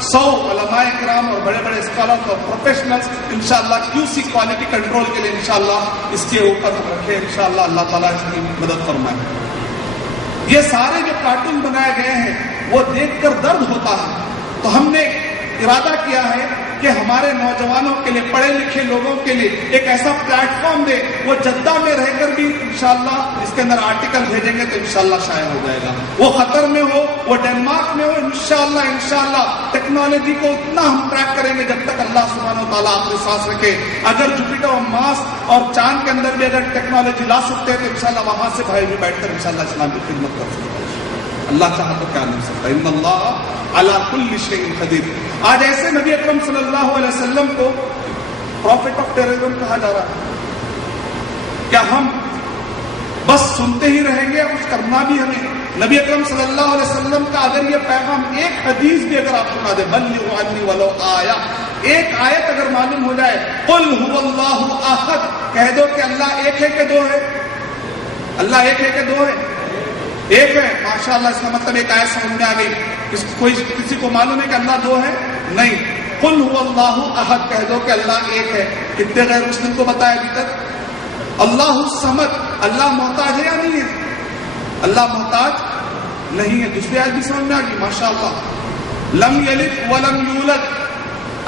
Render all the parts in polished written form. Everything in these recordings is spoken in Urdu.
100 علماء کرام اور بڑے بڑے اسکالرز اور پروفیشنلز انشاءاللہ QC کوالٹی کنٹرول کے لیے انشاءاللہ اس کے اوپر رکھے. انشاءاللہ اللہ تعالیٰ اس کی مدد فرمائے. یہ سارے جو کارٹون بنائے گئے ہیں وہ دیکھ کر درد ہوتا ہے. تو ہم نے ارادہ کیا ہے کہ ہمارے نوجوانوں کے لیے، پڑھے لکھے لوگوں کے لیے ایک ایسا پلیٹ فارم دے. وہ جدہ میں رہ کر بھی انشاءاللہ اس کے اندر آرٹیکل بھیجیں گے تو انشاءاللہ شائع ہو جائے گا. وہ قطر میں ہو، وہ ڈنمارک میں ہو، انشاءاللہ ٹیکنالوجی کو اتنا ہم ٹریک کریں گے جب تک اللہ سبحانہ و تعالیٰ اپنے سانس رکھے. اگر جوپیٹر اور مارس اور چاند کے اندر بھی اگر ٹیکنالوجی لا سکتے ہیں تو انشاءاللہ وہاں سے بھائی بھی بیٹھ کر انشاءاللہ اسلام کی خدمت کر سکتے ہیں. اللہ چاہا تو کیا نہیں سکتا. ان اللہ علی کل شیء قدیر. آج ایسے نبی اکرم صلی اللہ علیہ وسلم کو پروفیٹ آف ٹیررزم کہا جا رہا ہے. کیا ہم بس سنتے ہی رہیں گے؟ کچھ کرنا بھی ہمیں. نبی اکرم صلی اللہ علیہ وسلم کا اگر یہ پیغام، ایک حدیث بھی اگر آپ سنا دیں، بلغوا عنی ولو آیہ، ایک آیت اگر معلوم ہو جائے، قل هو اللہ احد، کہہ دو کہ اللہ ایک ہے کہ دو ہے؟ اللہ ایک ہے کہ دو ہے؟ ایک ہے. ماشاءاللہ، اس کا مطلب ایک آیت سمجھ میں آ گئی. کسی کو معلوم ہے کہ اللہ دو ہے؟ نہیں. قل هو اللہ احد، کہہ دو کہ اللہ ایک ہے. کتنے غیر مسلم کو بتایا ابھی تک؟ اللہ الصمد، اللہ محتاج ہے یا نہیں ہے؟ اللہ محتاج نہیں ہے. دوسری آیت بھی سمجھ میں آ گئی ماشاءاللہ. لم یلد ولم یولد،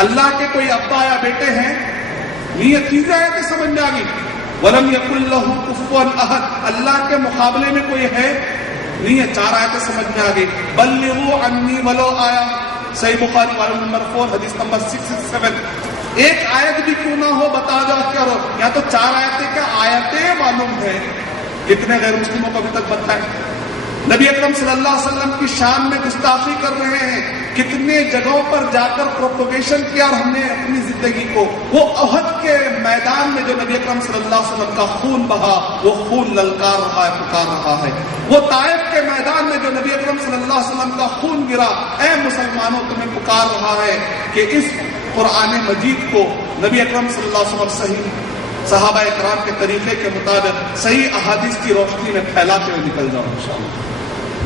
اللہ کے کوئی ابا یا بیٹے ہیں نہیں ہے. تیسری آیت سمجھ میں آ گئی. ولم یکن لہ کفوا احد، اللہ کے مقابلے میں کوئی ہے نہیں ہے. 4 آیتیں سمجھ میں آ گئی. بلغوا عنی ولو آیا، صحیح بخاری والا نمبر 4 حدیث نمبر 667. ایک آیت بھی کیوں نہ ہو بتا دو کیا ہو. یا تو 4 آیتیں کیا آیتیں معلوم ہے. کتنے غیر مسلموں کو ابھی تک بتائیں. نبی اکرم صلی اللہ علیہ وسلم کی شان میں گستاخی کر رہے ہیں. کتنے جگہوں پر جا کر پروپیگیشن کیا اور ہم نے اپنی زندگی کو. وہ احد کے میدان میں جو نبی اکرم صلی اللہ علیہ وسلم کا خون بہا، وہ خون للکار رہا ہے، پکار رہا ہے. وہ طائف کے میدان میں جو نبی اکرم صلی اللہ علیہ وسلم کا خون گرا، اے مسلمانوں تمہیں پکار رہا ہے کہ اس قرآن مجید کو نبی اکرم صلی اللہ علیہ وسلم صحیح صحابہ اکرام کے طریقے کے مطابق صحیح احادیث کی روشنی میں پھیلاتے ہوئے نکل جاؤ انشاءاللہ.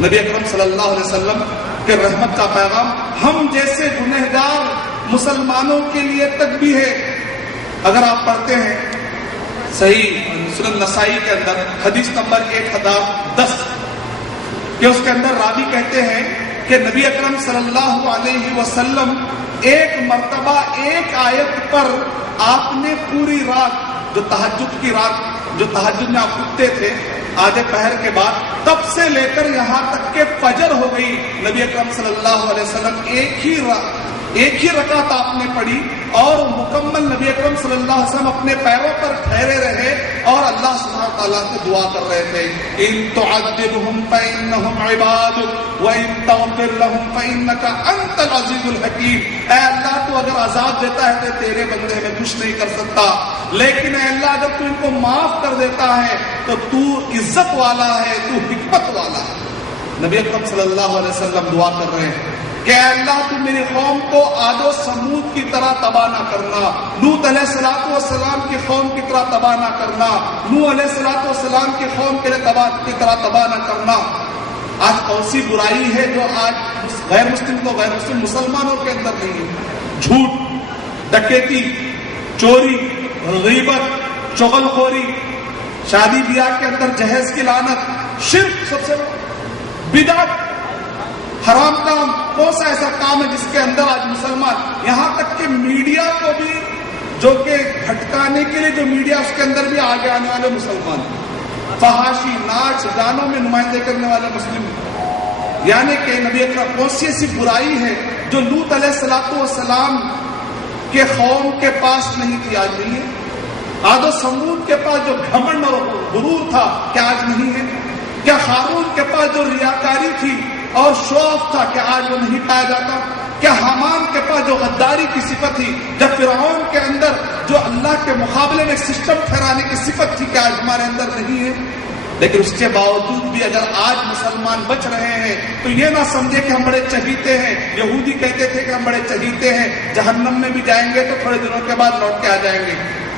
نبی اکرم صلی اللہ علیہ وسلم کے رحمت کا پیغام ہم جیسے گنہگار مسلمانوں کے لیے تک بھی ہے. اگر آپ پڑھتے ہیں صحیح سنن نسائی کے اندر حدیث نمبر 1010 کہ اس کے اندر راوی کہتے ہیں کہ نبی اکرم صلی اللہ علیہ وسلم ایک مرتبہ ایک آیت پر آپ نے پوری رات، جو تہجد کی رات، جو تہجد میں آپ اٹھتے تھے آدھے پہر کے بعد، تب سے لے کر یہاں تک کہ فجر ہو گئی، نبی اکرم صلی اللہ علیہ وسلم ایک ہی رکعت آپ نے پڑھی اور مکمل نبی اکرم صلی اللہ علیہ وسلم اپنے پیروں پر ٹھہرے رہے اور اللہ سبحانہ تعالیٰ سے دعا کر رہے تھے. ان تعذبهم فإنهم عبادك وإن تغفر لهم فإنك أنت العزيز الحكيم. اے اللہ تو اگر عذاب دیتا ہے تو تیرے بندے میں کچھ نہیں کر سکتا، لیکن اے اللہ اگر تو ان کو معاف کر دیتا ہے تو تو عزت والا ہے، تو حکمت والا ہے. نبی اکرم صلی اللہ علیہ وسلم دعا کر رہے ہیں کہ اے اللہ تو میری قوم کو عاد و سمود کی طرح تباہ نہ کرنا، لوط علیہ السلام کی قوم کی طرح تباہ نہ کرنا، نوح علیہ السلام کی قوم کی طرح تباہ نہ کرنا. آج کون سی برائی ہے جو آج غیر مسلم مسلمانوں کے اندر نہیں ہے؟ جھوٹ، ڈکیتی، چوری، غیبت، چغل خوری، شادی بیاہ کے اندر جہیز کی لعنت، شرک سب سے بدعت، حرام کام. کون سا ایسا کام ہے جس کے اندر آج مسلمان، یہاں تک کہ میڈیا کو بھی جو کہ بھٹکانے کے لیے جو میڈیا اس کے اندر بھی آگے آنے والے مسلمان، فحاشی، ناچ گانوں میں نمائندے کرنے والے مسلم. یعنی کہ نبی اکرم کون سی ایسی برائی ہے جو لوط علیہ السلام کے قوم کے پاس نہیں تھی آج نہیں ہے؟ عاد و سمود کے پاس جو گھمنڈ اور غرور تھا کیا آج نہیں ہے؟ کیا ہارون کے پاس جو ریاکاری تھی اور شو آف تھا کیا آج وہ نہیں پایا جاتا؟ کیا حامان کے پاس جو غداری کی صفت تھی، جب فرعون کے اندر جو اللہ کے مقابلے میں سسٹم ٹھہرانے کی صفت تھی، کیا آج ہمارے اندر نہیں ہے؟ لیکن اس کے باوجود بھی اگر آج مسلمان بچ رہے ہیں تو یہ نہ سمجھے کہ ہم بڑے چہیتے ہیں. یہودی کہتے تھے کہ ہم بڑے چہیتے ہیں، جہنم میں بھی جائیں گے تو تھوڑے دنوں کے بعد لوٹ کے آ جائیں گے.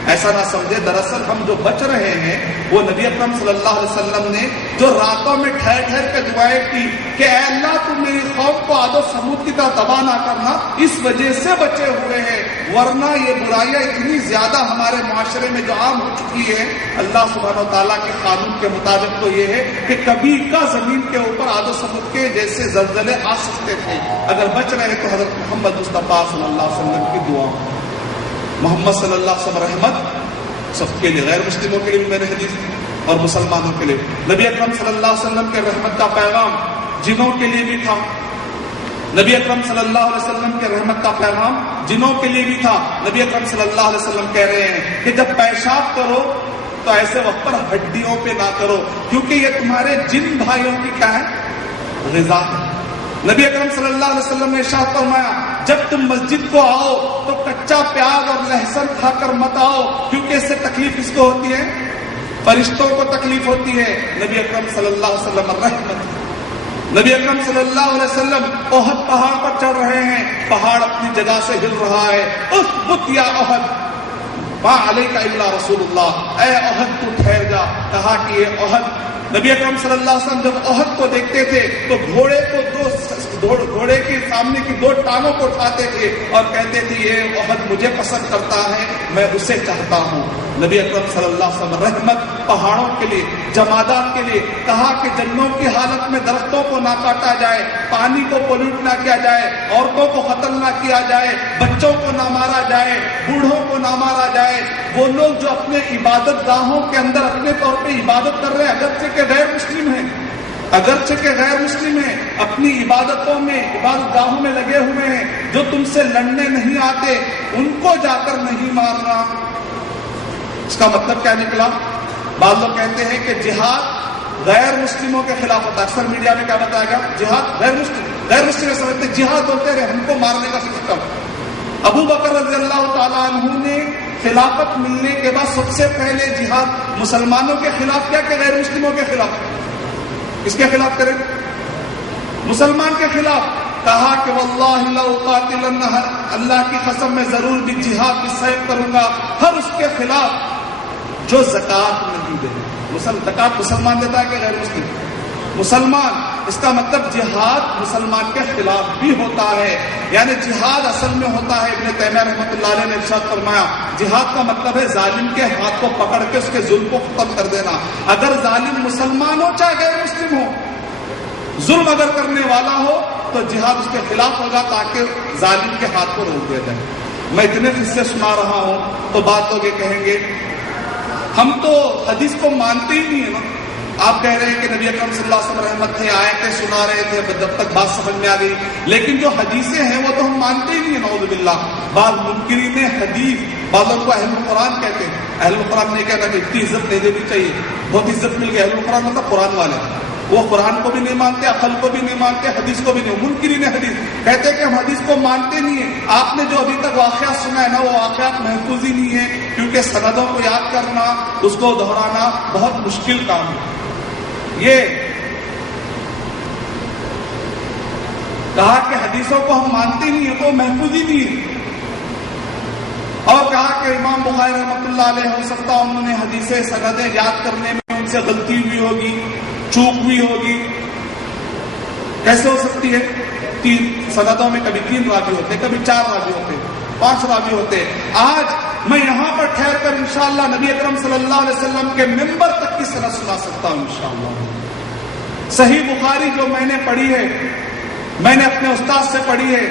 ایسا نہ سمجھے، دراصل ہم جو بچ رہے ہیں وہ نبی اکرم صلی اللہ علیہ وسلم نے جو راتوں میں ٹھہر ٹھہر کے دعائیں کی کہ اے اللہ تو میری قوم کو عاد و ثمود کی طرح تباہ نہ کرنا، اس وجہ سے بچے ہوئے ہیں، ورنہ یہ برائیاں اتنی زیادہ ہمارے معاشرے میں جو عام ہو چکی ہے، اللہ سبحانہ و تعالیٰ کے قانون کے مطابق تو یہ ہے کہ کبھی کا زمین کے اوپر عاد و ثمود کے جیسے زلزلے آ سکتے تھے۔ اگر بچ رہے تو حضرت محمد مصطفیٰ صلی اللہ علیہ وسلم کی دعا، محمد صلی اللہ علیہ وسلم رحمت سب کے لیے، غیر مسلموں کے لیے بھی میں نے حدیث اور مسلمانوں کے لیے، نبی اکرم صلی اللہ علیہ وسلم کے رحمت کا پیغام جنوں کے لیے بھی تھا، نبی اکرم صلی اللہ علیہ وسلم کے رحمت کا پیغام جنوں کے لیے بھی تھا۔ نبی اکرم صلی اللہ علیہ وسلم کہہ رہے ہیں کہ جب پیشاب کرو تو ایسے وقت پر ہڈیوں پہ نہ کرو، کیونکہ یہ تمہارے جن بھائیوں کی کیا ہے؟ غذا ہے۔ نبی اکرم صلی اللہ علیہ وسلم نے ارشاد فرمایا جب تم مسجد کو آؤ تو کچا پیاز اور لہسن کھا کر مت آؤ، کیونکہ اس سے تکلیف کس کو ہوتی ہے؟ فرشتوں کو تکلیف ہوتی ہے۔ نبی اکرم صلی اللہ علیہ وسلم رحمت، نبی اکرم صلی اللہ علیہ وسلم احد پہاڑ پر چڑھ رہے ہیں، پہاڑ اپنی جگہ سے ہل رہا ہے، اثبت یا احد ما علیک الا رسول اللہ، اے احد تو ٹھہر جا، کہا کہ یہ احد، نبی اکرم صلی اللہ علیہ وسلم جب احد کو دیکھتے تھے تو گھوڑے کے سامنے کی دو ٹانگوں کو اٹھاتے تھے اور کہتے تھے یہ احد مجھے پسند کرتا ہے، میں اسے چاہتا ہوں۔ نبی اکرم صلی اللہ علیہ وسلم رحمت پہاڑوں کے لیے، جمادات کے لیے، کہا کہ جنگوں کی حالت میں درختوں کو نہ کاٹا جائے، پانی کو پولیوٹ نہ کیا جائے، عورتوں کو قتل نہ کیا جائے، بچوں کو نہ مارا جائے، بوڑھوں کو نہ مارا جائے۔ وہ لوگ جو اپنے عبادت گاہوں کے اندر اپنے طور پہ عبادت کر رہے ہیں، اگرچہ کہ غیر مسلم ہیں، اگرچہ کہ غیر مسلم ہیں، اپنی عبادتوں میں، عبادت گاہوں میں لگے ہوئے ہیں، جو تم سے لڑنے نہیں آتے ان کو جا کر نہیں مارنا۔ اس کا مطلب کیا نکلا؟ بعض لوگ کہتے ہیں کہ جہاد غیر مسلموں کے خلاف ہوتا ہے، اکثر میڈیا میں کیا بتایا گیا؟ جہاد غیر مسلم سمجھتے جہاد ہوتے رہے، ہم کو مارنے کا سسٹم۔ ابو بکر رضی اللہ تعالیٰ عنہ نے خلافت ملنے کے بعد سب سے پہلے جہاد مسلمانوں کے خلاف کیا کہ غیر مسلموں کے خلاف؟ اس کے خلاف کریں، مسلمان کے خلاف، کہا کہ واللہ لأقاتلن، اللہ کی قسم میں ضرور بھی جہاد بھی سیف کروں گا ہر اس کے خلاف جو زکات نہیں دے۔ زکات مسلمان دیتا ہے کہ غیر مسلم؟ مسلمان۔ اس کا مطلب جہاد مسلمان کے خلاف بھی ہوتا ہے، یعنی جہاد اصل میں ہوتا ہے، ابن تیمیہ رحمۃ اللہ علیہ نے ارشاد فرمایا جہاد کا مطلب ہے ظالم کے ہاتھ کو پکڑ کے اس کے ظلم کو ختم کر دینا۔ اگر ظالم مسلمان ہو چاہے غیر مسلم ہو، ظلم اگر کرنے والا ہو تو جہاد اس کے خلاف ہوگا تاکہ ظالم کے ہاتھ کو روک دیا جائے۔ میں اتنے قصے سنا رہا ہوں تو بات لوگ یہ کہیں گے ہم تو حدیث کو مانتے ہی نہیں ہے نا۔ آپ کہہ رہے ہیں کہ نبی اکرم صلی اللہ علیہ وسلم رحمت تھے، آیتیں سنا رہے تھے جب تک بات سمجھ میں آ گئی، لیکن جو حدیثیں ہیں وہ تو ہم مانتے ہی نہیں ہیں، نعوذ باللہ۔ بعض منکرین حدیث، بعضوں کو اہل القرآن کہتے ہیں، اہل القرآن نے کہنا کہ اتنی عزت نہیں دینی چاہیے، بہت عزت مل گئی۔ اہل القرآن مطلب قرآن والے، وہ قرآن کو بھی نہیں مانتے، عقل کو بھی نہیں مانتے، حدیث کو بھی نہیں۔ منکرین حدیث کہتے ہیں کہ ہم حدیث کو مانتے نہیں ہیں۔ آپ نے جو ابھی تک واقعات سنا ہے نا، وہ واقعات محفوظ ہی نہیں ہیں، کیونکہ سندوں کو یاد کرنا، اس کو دہرانا بہت مشکل کام ہے۔ یہ کہا کہ حدیثوں کو ہم مانتے نہیں ہیں تو محفوظ ہی نہیں ہے، اور کہا کہ امام بخاری رحمۃ اللہ علیہ ہو سکتا ہے انہوں نے حدیثیں سندیں یاد کرنے میں ان سے غلطی ہوئی ہوگی، چوک ہوئی ہوگی۔ کیسے ہو سکتی ہے؟ تین سندوں میں کبھی 3 راوی ہوتے، کبھی 4 راوی ہوتے، 5 راوی ہوتے۔ آج میں یہاں پر ٹھہر کر انشاءاللہ نبی اکرم صلی اللہ علیہ وسلم کے منبر تک کی سند سنا سکتا ہوں انشاءاللہ۔ صحیح بخاری جو میں نے پڑھی ہے، میں نے اپنے استاد سے پڑھی ہے،